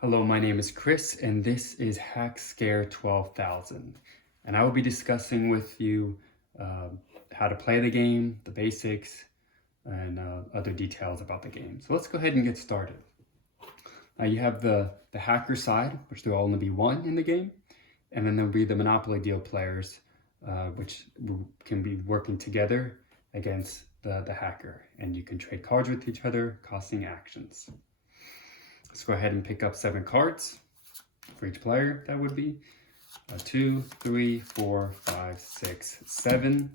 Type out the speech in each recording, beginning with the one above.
Hello, my name is Chris, and this is Hack Scare 12,000. And I will be discussing with you how to play the game, the basics, and other details about the game. So let's go ahead and get started. Now you have the hacker side, which there will only be one in the game, and then there'll be the Monopoly Deal players, which can be working together against the hacker, and you can trade cards with each other, costing actions. Let's go ahead and pick up 7 cards for each player. That would be 2, 3, 4, 5, 6, 7.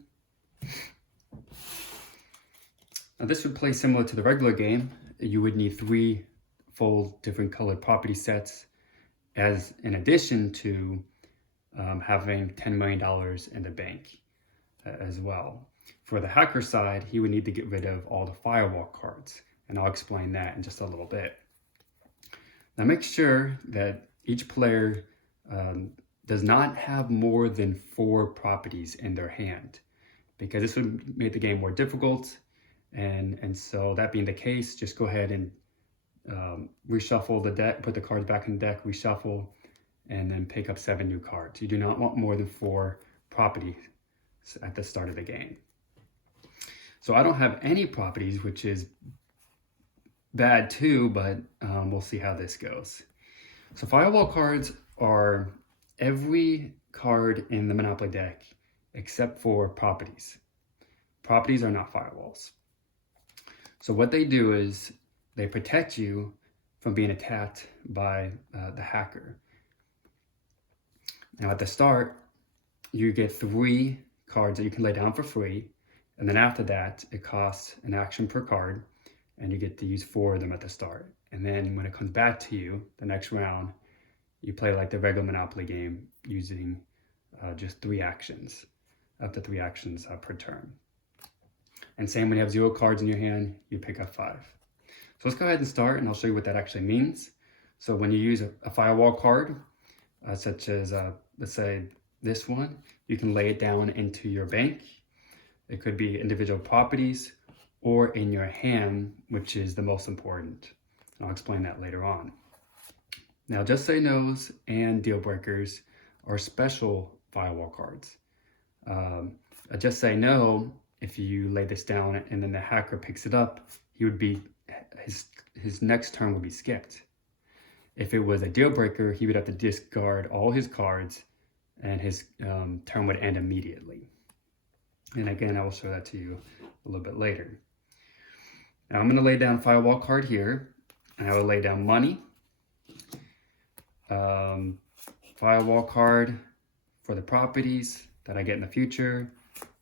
Now this would play similar to the regular game. You would need 3 full different colored property sets as in addition to having $10 million in the bank as well. For the hacker side, he would need to get rid of all the firewall cards, and I'll explain that in just a little bit. Now make sure that each player does not have more than 4 properties in their hand, because this would make the game more difficult. And so that being the case, just go ahead and reshuffle the deck, put the cards back in the deck, reshuffle, and then pick up 7 new cards. You do not want more than 4 properties at the start of the game. So I don't have any properties, which is bad too, but we'll see how this goes. So firewall cards are every card in the Monopoly deck except for properties. Properties are not firewalls. So what they do is they protect you from being attacked by the hacker. Now at the start, you get 3 cards that you can lay down for free, and then after that, it costs an action per card, and you get to use 4 of them at the start. And then when it comes back to you, the next round, you play like the regular Monopoly game using just 3 actions, up to 3 actions per turn. And same when you have 0 cards in your hand, you pick up 5. So let's go ahead and start, and I'll show you what that actually means. So when you use a firewall card, such as, let's say this one, you can lay it down into your bank. It could be individual properties, or in your hand, which is the most important. And I'll explain that later on. Now, Just Say No's and Deal Breakers are special firewall cards. A Just Say No, if you lay this down and then the hacker picks it up, his next turn would be skipped. If it was a Deal Breaker, he would have to discard all his cards and his turn would end immediately. And again, I will show that to you a little bit later. Now I'm going to lay down a firewall card here, and I will lay down money, firewall card for the properties that I get in the future,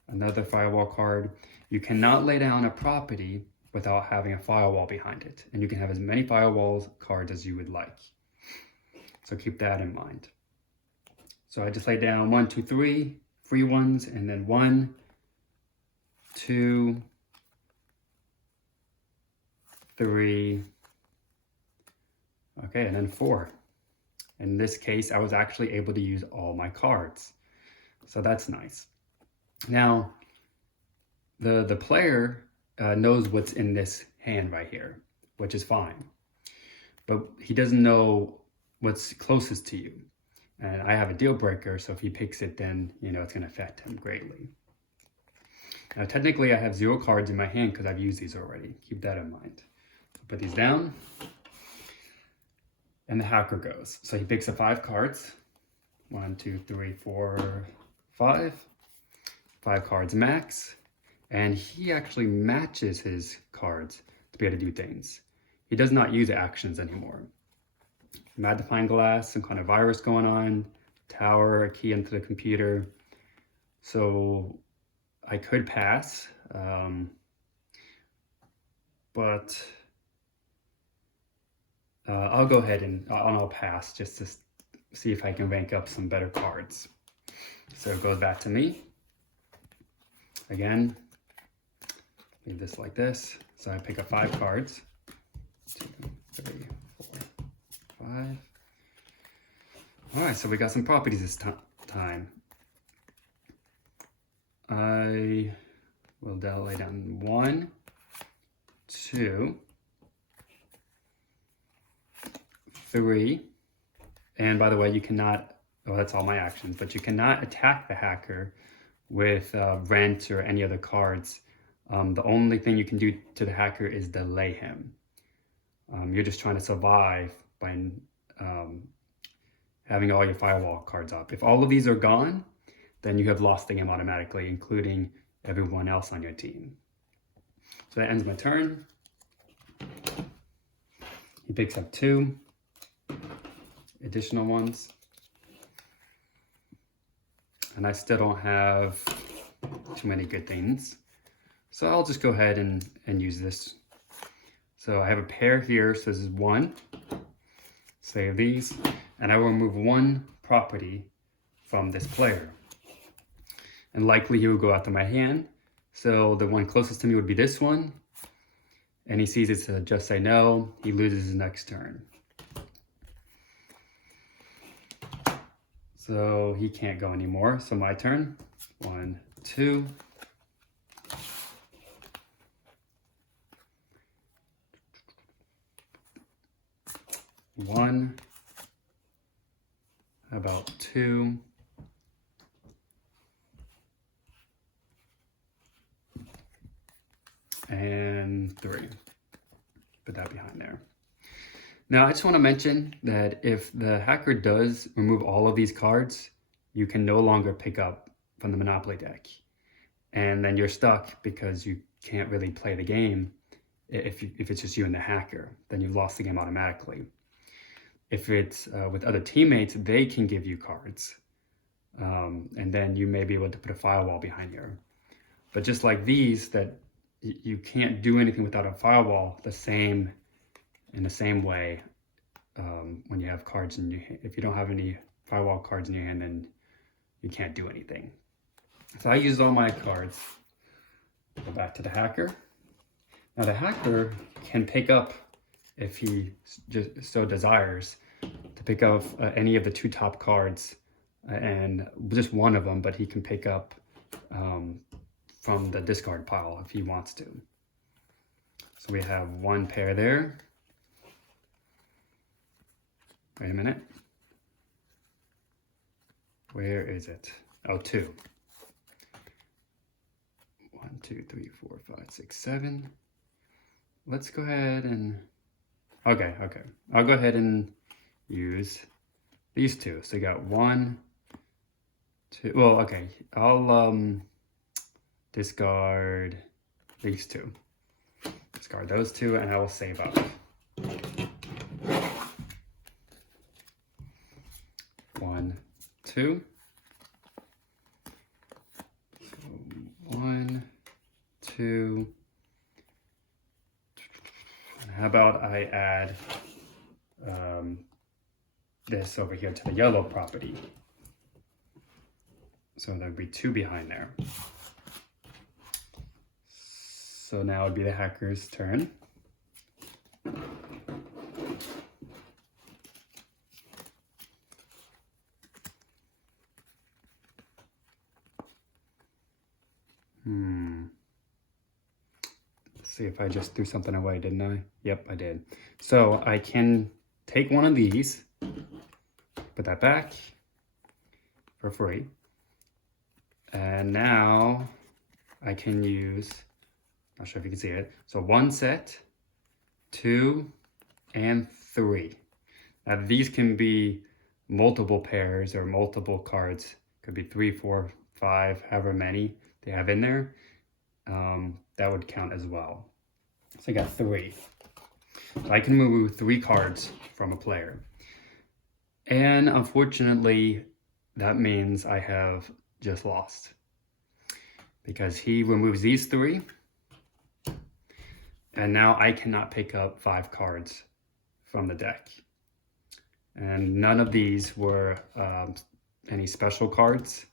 another firewall card. You cannot lay down a property without having a firewall behind it, and you can have as many firewall cards as you would like. So keep that in mind. So I just laid down 1, 2, 3 free ones, and then 1, 2, 3, okay, and then 4. In this case, I was actually able to use all my cards. So that's nice. Now, the player knows what's in this hand right here, which is fine. But he doesn't know what's closest to you. And I have a Deal Breaker, so if he picks it, then it's going to affect him greatly. Now, technically, I have 0 cards in my hand because I've used these already. Keep that in mind. Put these down, and the hacker goes. So he picks up 5 cards. 1, 2, 3, 4, 5. 5 cards max. And he actually matches his cards to be able to do things. He does not use actions anymore. Magnifying glass, some kind of virus going on, tower, a key into the computer. So I could pass, but I'll go ahead and I'll pass just to see if I can rank up some better cards. So it goes back to me. Again, leave this like this. So I pick up 5 cards. 2, 3, 4, 5. All right, so we got some properties this time. I will lay down 1, 2, 3. And by the way, you cannot, oh, that's all my actions, but you cannot attack the hacker with rent or any other cards. The only thing you can do to the hacker is delay him. You're just trying to survive by having all your firewall cards up. If all of these are gone, then you have lost the game automatically, including everyone else on your team. So that ends my turn. He picks up 2 additional ones. And I still don't have too many good things. So I'll just go ahead and use this. So I have a pair here, so this is 1. Save these. And I will remove 1 property from this player. And likely he will go after my hand. So the one closest to me would be this one. And he sees it's a just say no. He loses his next turn. So he can't go anymore. So my turn. 1, 2. One. About 2. And 3. Put that behind there. Now, I just want to mention that if the hacker does remove all of these cards, you can no longer pick up from the Monopoly deck. And then you're stuck because you can't really play the game if it's just you and the hacker. Then you've lost the game automatically. If it's with other teammates, they can give you cards. And then you may be able to put a firewall behind here. But just like these, that you can't do anything without a firewall in the same way when you have cards in your hand. If you don't have any firewall cards in your hand, then you can't do anything. So I used all my cards. Go back to the hacker. Now the hacker can pick up, if he just so desires, to pick up any of the 2 top cards, and just one of them, but he can pick up from the discard pile if he wants to. So we have 1 pair there. Wait a minute. Where is it? Oh, 2. 1, 2, 3, 4, 5, 6, 7. Let's go ahead and... Okay. I'll go ahead and use these 2. So you got 1, 2... Well, okay. I'll discard these 2. Discard those 2, and I will save up. 1, 2. So 1, 2. And how about I add this over here to the yellow property? So there'd be 2 behind there. So now it'd be the hacker's turn. Let's see if I just threw something away, didn't I? Yep, I did. So I can take one of these, put that back for free. And now I can use, not sure if you can see it. So 1 set, 2, and 3. Now these can be multiple pairs or multiple cards. Could be 3, 4, 5, however many they have in there. That would count as well. So I got 3. So I can remove 3 cards from a player. And unfortunately, that means I have just lost. Because he removes these 3. And now I cannot pick up 5 cards from the deck. And none of these were any special cards.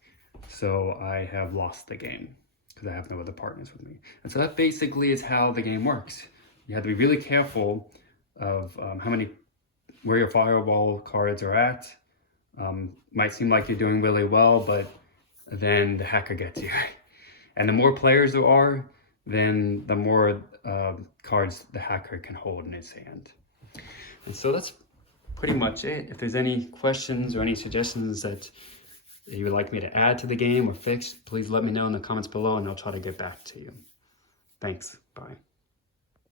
So I have lost the game because I have no other partners with me. And so that basically is how the game works. You have to be really careful of where your firewall cards are at. Might seem like you're doing really well, but then the hacker gets you. And the more players there are, then the more cards the hacker can hold in his hand. And so that's pretty much it. If there's any questions or any suggestions that you would like me to add to the game or fix, please let me know in the comments below and I'll try to get back to you. Thanks. Bye.